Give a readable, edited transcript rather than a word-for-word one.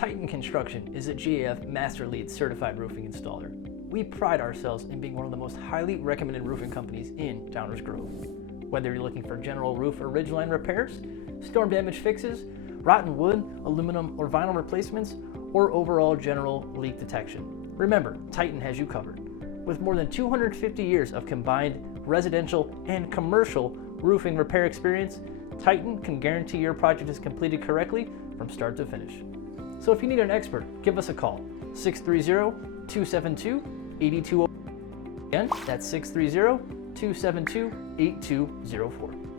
Titan Construction is a GAF Master Elite certified roofing installer. We pride ourselves in being one of the most highly recommended roofing companies in Downers Grove. Whether you're looking for general roof or ridgeline repairs, storm damage fixes, rotten wood, aluminum, or vinyl replacements, or overall general leak detection, remember, Titan has you covered. With more than 250 years of combined residential and commercial roofing repair experience, Titan can guarantee your project is completed correctly from start to finish. So if you need an expert, give us a call, 630-272-8204. Again, that's 630-272-8204.